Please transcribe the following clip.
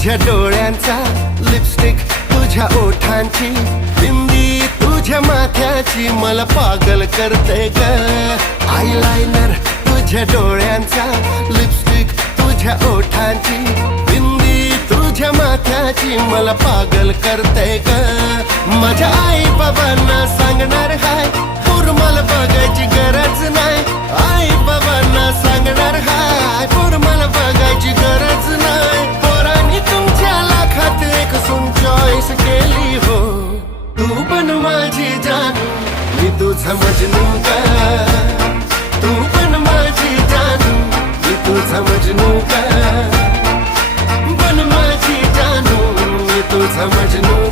तुझ्या डोळ्यांचा लिपस्टिक, तुझ्या ओठांची बिंदी, तुझ्या माथ्याची मला पागल करते ग. आयलाइनर तुझ्या डोळ्यांचा लिपस्टिक, तुझ्या ओठांची बिंदी, तुझ्या माथ्याची मला पागल करते ग. माझ्या आई बाबांना सांगणार हाय, पूर मला बघायची गरज नाही. आई बाबांना सांगणार हाय, पूर मला बघायची गरज नाही. पोरांनी तुमच्या लाखात एक सून चॉईस केली हो. तू पण माझी जानू, मी तुझा मजनू ग. तू पण माझी जानू, मी तुझा मजनू ग. पण माझी जानू, मी तुझा मजनू.